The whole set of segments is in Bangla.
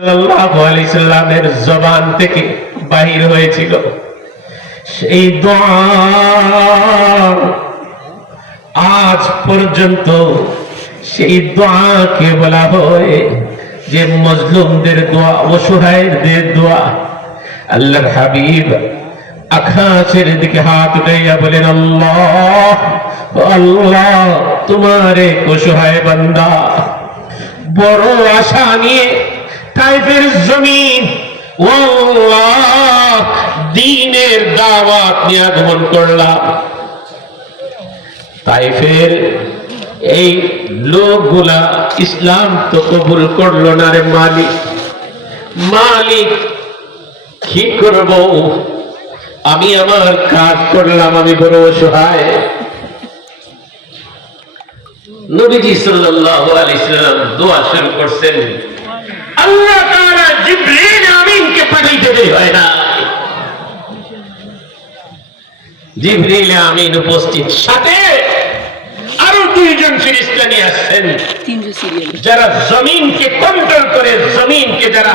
সাল্লাল্লাহু আলাইহি সাল্লামের জবান থেকে বাহির হয়েছিল সেই দোয়া আজ পর্যন্ত সেই দোয়াকে বলা হয় যে মজলুমদের দোয়া, অসহায়দের দোয়া। আল্লাহর হাবিব আকাশের দিকে হাত উঠাইয়া বলেন, আল্লাহ আল্লাহ, তোমার এক অসহায় বান্দা বড় আশা নিয়ে তাইফের জমিন ও আল্লাহ দ্বীনের দাওয়াত নিয়ে আগমন করলাম। তাইফের এই লোকগুলা ইসলাম তো কবুল করলো না রে মালিক। মালিক কি করব, আমি আমার কাজ করলাম, আমি বড় অসহায়। নবীজি সাল্লাল্লাহু আলাইহি সাল্লাম দোয়া শুরু করছেন, আল্লাহ তাআলা জিবরিল আমিনকে পাঠাইতে দেরি হয় না। জিবরিল আমিন উপস্থিত, সাথে আরো দুইজন ফেরেশতা নিয়ে আসছেন যারা জমিনকে কন্ট্রোল করে, জমিনকে যারা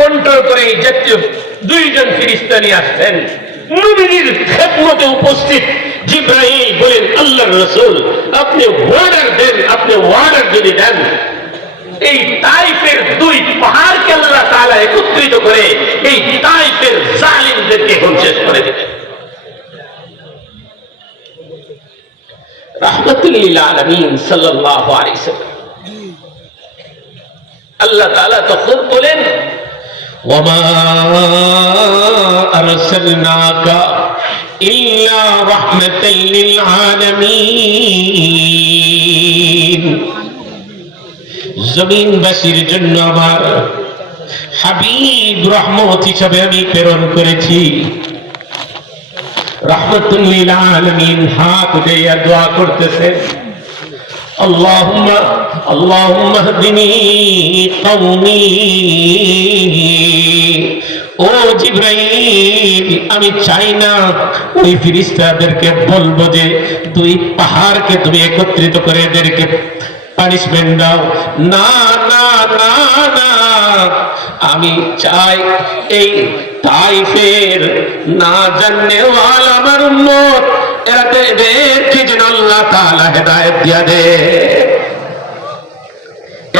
কন্ট্রোল করে। এই জাতীয় দুইজন ফেরেশতা নিয়ে আসছেন। নবীর খেদমতে উপস্থিত জিবরাইল বলেন, আল্লাহর রাসূল আপনি অর্ডার দেন, আপনি অর্ডার যদি দেন এই তাইফের দুই পাহাড়কে আল্লাহ তাআলা একত্রিত করে এই তাইফের জালিমদেরকে ধ্বংস করে দেবেন। রাহমাতুল লিল আলামিন সাল্লাল্লাহু আলাইহি সাল্লাম আল্লাহ তাআলা তখন বলেন, ওয়ামা আরসালনাকা ইল্লা রাহমাতাল লিল আলামিন। জমিনবাসীর জন্য আমার হাবিব রহমত হিসাবে আমি প্রেরণ করেছি। রাহমাতুল লিল আলামিন হাত উঠাইয়া দোয়া করতেছেন, আল্লাহুম্মা আল্লাহুম্মা হদিনি কওমি। ও জিবরাইল, আমি চাই না ওই ফেরেশতাদেরকে বলবো যে দুই পাহাড়কে তুমি একত্রিত করে এদেরকে পানিশমেন্ট দাও। না না না না, আমি চাই এই তাইফের না জাননেওয়ালা আমার উম্মত এদেরকে যেন আল্লাহ তাআলা হেদায়েত দিয়া দে,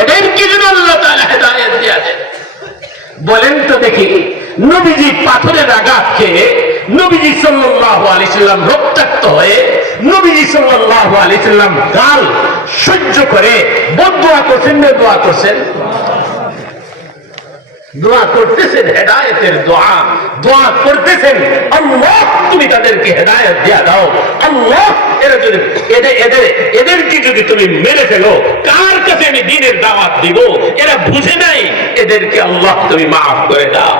এদেরকে যেন আল্লাহ তাআলা হেদায়েত দিয়া দে। বলেন তো দেখি, নবীজি পাথরের আঘাত খেয়ে নবীজি সাল্লাল্লাহু আলাইহি সাল্লাম রক্তাক্ত হয়ে নবীজি সাল্লাল্লাহু আলাইহি সাল্লাম গাল সহ্য করে বদদুয়া করছেন না দোয়া করছেন? দোয়া করতেছেন হেদায়েতের দোয়া, দোয়া করতেছেন আল্লাহ তুমি তাদেরকে হেদায়েত দিয়া দাও। আল্লাহ এরা যদি এদেরকে যদি তুমি মেরে ফেলো, কার কাছে আমি দ্বীনের দাওয়াত দিব? এরা বুঝে নাই, এদেরকে আল্লাহ তুমি মাফ করে দাও।